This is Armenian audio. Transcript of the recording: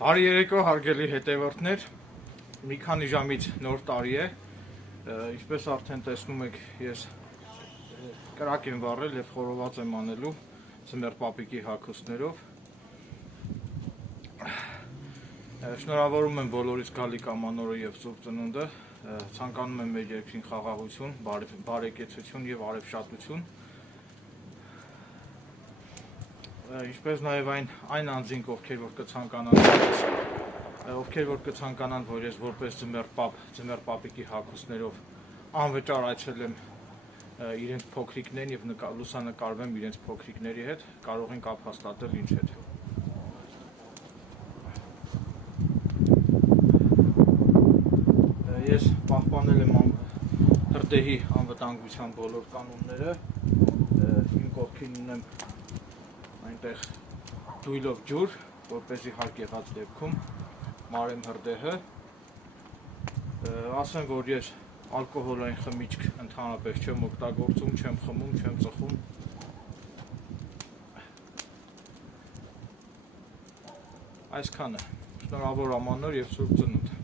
Բարի երեկո, հարգելի հետևորդներ, մի քանի ժամից նոր տարի է, ինչպես արդեն տեսնում եք, ես կրակ եմ վառել և խորոված եմ անելու ձմեռ պապիկի հագուստներով։ Շնորհավորում եմ բոլորիս գալիք ամանորը և Սուրբ Ծնունդը, ցանկանում եմ մեր երկրին խաղաղություն, բարեկեցություն և արևշատություն։ Ինչպես նաև այն անձինք, ովքեր որ կցանկանան, որ ես որպես ձմեռ պապիկի հագուստներով անվճար այցելեմ իրենց փոքրիկներին և լուսանկարվեմ իրենց փոքրիկների հետ, կարող են կապ հաստատել ինձ հետ։ Ես պահպանել եմ հրդեհի անվտանգության բոլոր կանոնները, իմ կողքին ունեմ այնտեղ դույլով ջուր, որպեսզի հարկ եղած դեպքում մարեմ հրդեհը, ասեմ, որ ես ալկոհոլային խմիչք ընդհանրապես չեմ օգտագործում, չեմ խմում, չեմ ծխում։ Այսքանը, շնորհավոր ամանոր և Սուրբ Ծնունդ։